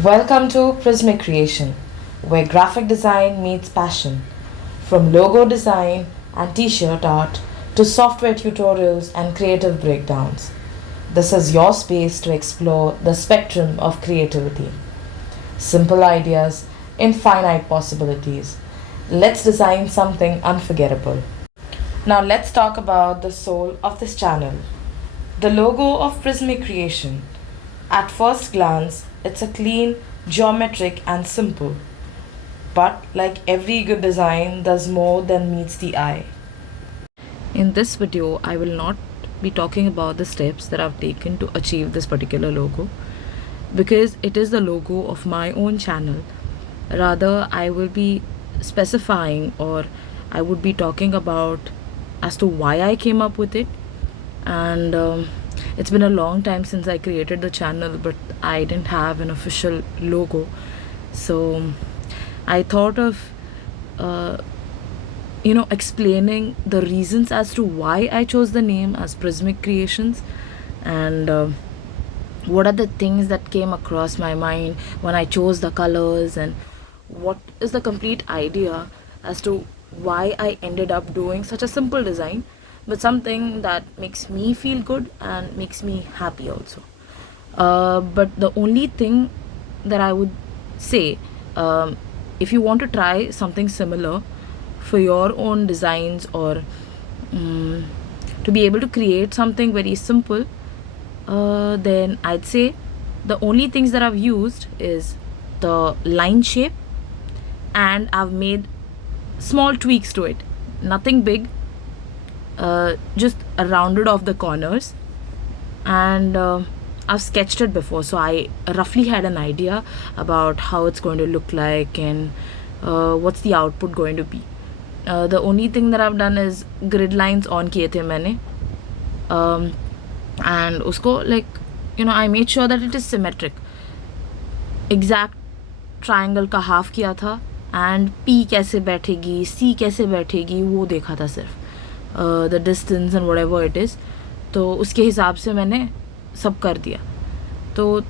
Welcome to Prism Creation, where graphic design meets passion. From logo design and t shirt art to software tutorials and creative breakdowns. This is your space to explore the spectrum of creativity. Simple ideas, infinite possibilities. Let's design something unforgettable. Now, let's talk about the soul of this channel, the logo of Prismic Creation. At first glance, it's a clean, geometric, and simple. But like every good design, there's more than meets the eye. In this video, I will not be talking about the steps that I've taken to achieve this particular logo because it is the logo of my own channel. Rather, I will be specifying or I would be talking about as to why I came up with it. And it's been a long time since I created the channel, but I didn't have an official logo. So I thought of explaining the reasons as to why I chose the name as Prismic Creations, and what are the things that came across my mind when I chose the colors, and what is the complete idea as to why I ended up doing such a simple design, but something that makes me feel good and makes me happy also. But the only thing that I would say, if you want to try something similar for your own designs, or to be able to create something very simple, then I'd say the only things that I've used is the line shape, and I've made small tweaks to it. Nothing big, just rounded off the corners, and I've sketched it before, so I roughly had an idea about how it's going to look like and what's the output going to be. The only thing that I've done is grid lines on किए थे मैंने, and उसको I made sure that it is symmetric. Exact triangle का half किया था, and P कैसे बैठेगी, C कैसे बैठेगी, वो देखा था सिर्फ, the distance and whatever it is. तो उसके हिसाब से मैंने सब कर दिया. तो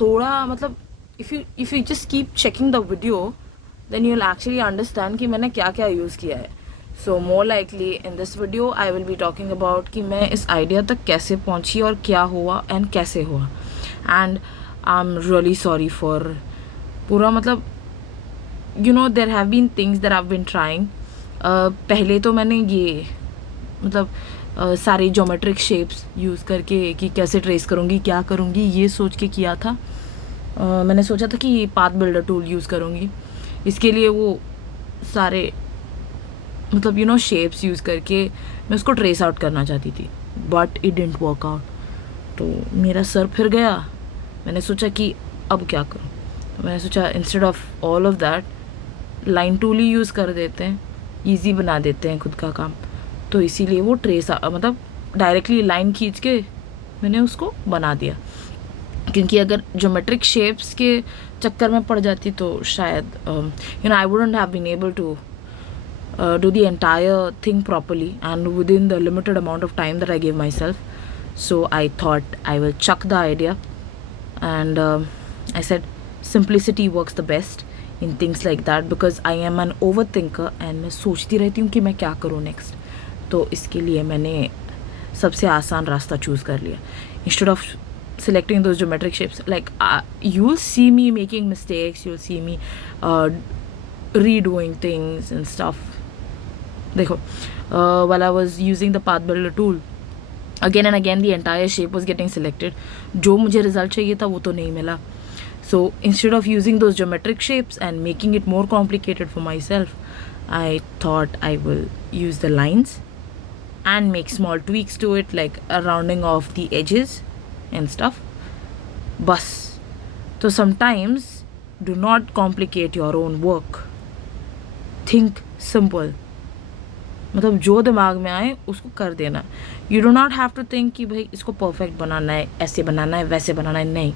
थोड़ा मतलब if you just keep checking the video, then you'll actually understand कि मैंने क्या क्या यूज़ किया है. So more likely in this video I will be talking about कि मैं इस idea तक कैसे पहुंची और क्या हुआ and कैसे हुआ. And I'm really sorry for पूरा मतलब there have been things that I've been trying. पहले तो मैंने ये मतलब सारे ज्योमेट्रिक शेप्स यूज़ करके कि कैसे ट्रेस करूँगी, क्या करूँगी, ये सोच के किया था. मैंने सोचा था कि पाथ बिल्डर टूल यूज़ करूँगी इसके लिए, वो सारे मतलब शेप्स यूज़ करके मैं उसको ट्रेस आउट करना चाहती थी, but it didn't work out. तो मेरा सर फिर गया. मैंने सोचा कि अब क्या करूँ. तो मैंने सोचा instead of all of that line tool he use कर देते हैं, ईजी बना देते हैं खुद का काम. तो इसीलिए वो ट्रेस मतलब डायरेक्टली लाइन खींच के मैंने उसको बना दिया, क्योंकि अगर ज्योमेट्रिक शेप्स के चक्कर में पड़ जाती तो शायद I wouldn't have been able to do the entire thing properly and within the limited amount of time that I gave myself. So I thought I will chuck the idea, and I said simplicity works the best in things like that, because I am an overthinker and मैं सोचती रहती हूँ कि मैं क्या करूँ next. तो इसके लिए मैंने सबसे आसान रास्ता चूज़ कर लिया. Instead of selecting those geometric shapes, you'll see me making mistakes, you'll see me redoing things and stuff. देखो, while I was using the path builder tool, again and again the entire shape was getting selected. जो मुझे result चाहिए था वो तो नहीं मिला. So instead of using those geometric shapes and making it more complicated for myself, I thought I will use the lines and make small tweaks to it, like a rounding off the edges and stuff. Bus. So sometimes do not complicate your own work. Think simple. मतलब जो दिमाग में आए उसको कर देना. You do not have to think कि भाई इसको perfect बनाना है, ऐसे बनाना है, वैसे बनाना है. नहीं,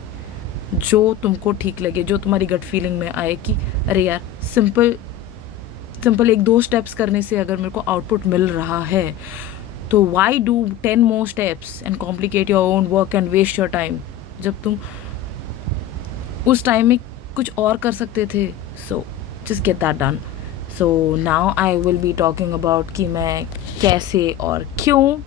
जो तुमको ठीक लगे, जो तुम्हारी गट फीलिंग में आए कि अरे यार सिंपल एक दो स्टेप्स करने से अगर मेरे को आउटपुट मिल रहा है, तो why do 10 more steps and complicate your own work and waste your time. जब तुम उस टाइम में कुछ और कर सकते थे. So just get that done. So now I will be talking about कि मैं कैसे और क्यों,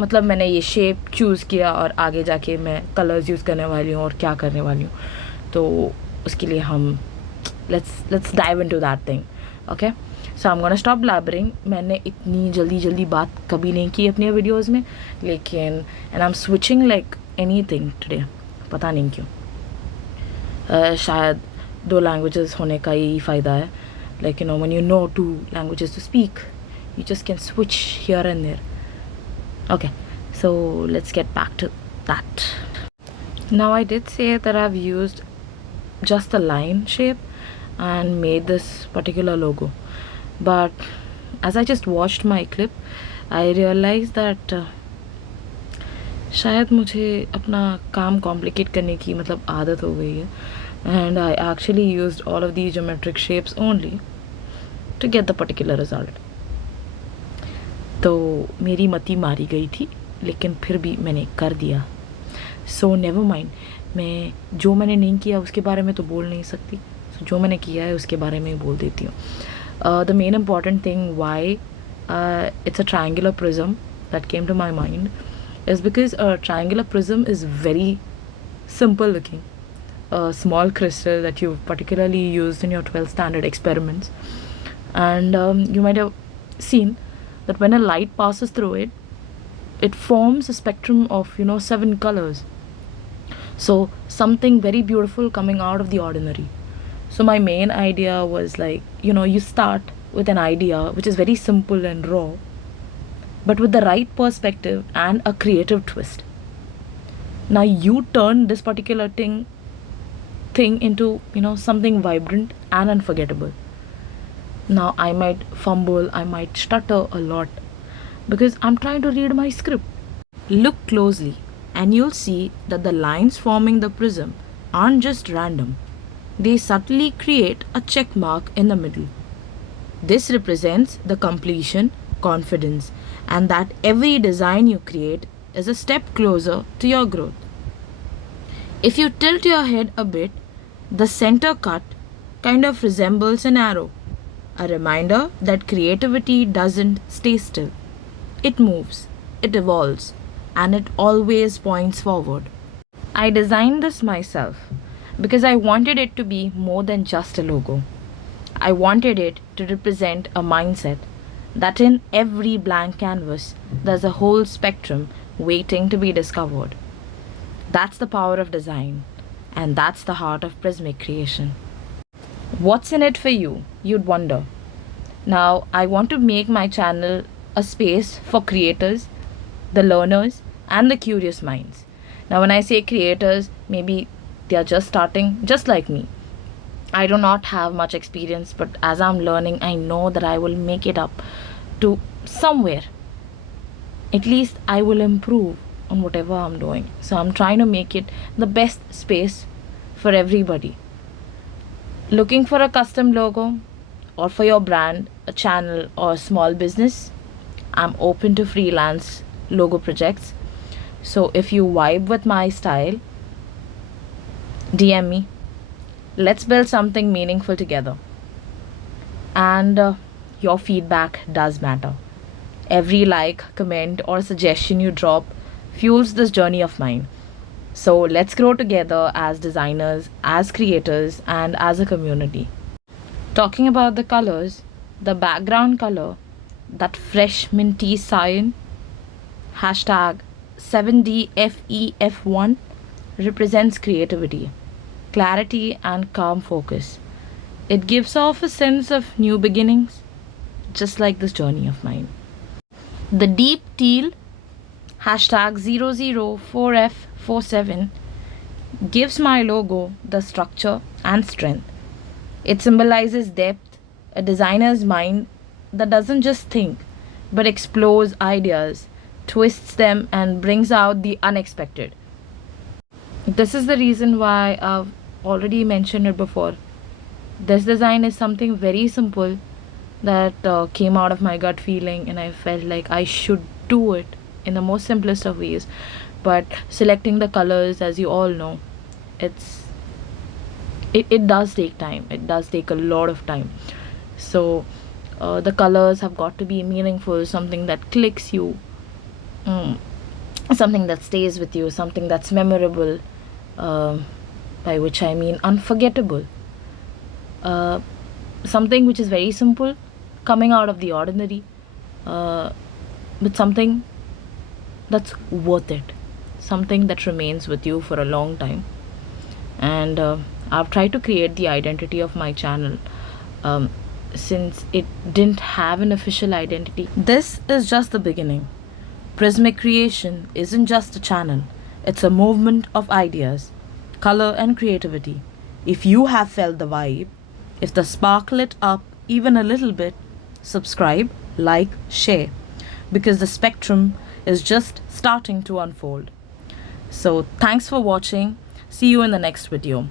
मतलब मैंने ये शेप चूज़ किया और आगे जाके मैं कलर्स यूज़ करने वाली हूँ और क्या करने वाली हूँ. तो उसके लिए हम let's dive into that thing. Okay, so I am gonna stop blabbering. मैंने इतनी जल्दी बात कभी नहीं की अपने वीडियोज़ में, लेकिन and I am switching like anything today. पता नहीं क्यों. शायद 2 लैंग्वेजेस होने का यही फ़ायदा है. Like you know, when you know 2 languages to speak, you just can switch here and there. Okay, so let's get back to that. Now I did say that I've used just a line shape and made this particular logo, but as I just watched my clip, I realized that शायद मुझे अपना काम complicate करने की मतलब आदत हो गई है. And I actually used all of these geometric shapes only to get the particular result. तो मेरी मती मारी गई थी, लेकिन फिर भी मैंने कर दिया. So never mind. जो मैंने नहीं किया उसके बारे में तो बोल नहीं सकती. so, जो मैंने किया है उसके बारे में ही बोल देती हूँ. The main important thing why it's a triangular prism that came to my mind is because a triangular prism is very simple looking. A small crystal that you particularly used in your 12th standard experiments. And you might have seen that when a light passes through it, it forms a spectrum of 7 colors. So something very beautiful coming out of the ordinary. So my main idea was like, you start with an idea which is very simple and raw, but with the right perspective and a creative twist. Now you turn this particular thing into something vibrant and unforgettable. Now I might fumble, I might stutter a lot because I'm trying to read my script. Look closely and you'll see that the lines forming the prism aren't just random. They subtly create a check mark in the middle. This represents the completion, confidence, and that every design you create is a step closer to your growth. If you tilt your head a bit, the center cut kind of resembles an arrow, a reminder that creativity doesn't stay still. It moves, it evolves, and it always points forward. I designed this myself because I wanted it to be more than just a logo. I wanted it to represent a mindset that in every blank canvas there's a whole spectrum waiting to be discovered. That's the power of design, and that's the heart of prismic creation. What's in it for you, you'd wonder. Now I want to make my channel a space for creators, the learners, and the curious minds. Now when I say creators, maybe they are just starting, just like me. I do not have much experience, but as I'm learning, I know that I will make it up to somewhere. At least I will improve on whatever I'm doing. So I'm trying to make it the best space for everybody. Looking for a custom logo or for your brand, a channel, or a small business? I'm open to freelance logo projects. So if you vibe with my style, DM me. Let's build something meaningful together. And your feedback does matter. Every like, comment, or suggestion you drop fuels this journey of mine. So let's grow together as designers, as creators, and as a community. Talking about the colors, the background color, that fresh minty cyan, hashtag 7DFEF1, represents creativity, clarity, and calm focus. It gives off a sense of new beginnings, just like this journey of mine. The deep teal, hashtag 004F47, gives my logo the structure and strength. It symbolizes depth, a designer's mind that doesn't just think, but explores ideas, twists them, and brings out the unexpected. This is the reason why I've already mentioned it before. This design is something very simple that came out of my gut feeling, and I felt like I should do it in the most simplest of ways. But selecting the colors, as you all know, it's it does take time. It does take a lot of time. So the colors have got to be meaningful, something that clicks you, mm, something that stays with you, something that's memorable, by which I mean unforgettable. Uh, Something which is very simple, coming out of the ordinary, but something that's worth it, something that remains with you for a long time. And I've tried to create the identity of my channel, since it didn't have an official identity. This is just the beginning. Prismic Creation isn't just a channel, it's a movement of ideas, color, and creativity. If you have felt the vibe, if the spark lit up even a little bit, subscribe, like, share, because the spectrum is just starting to unfold. So, thanks for watching. See you in the next video.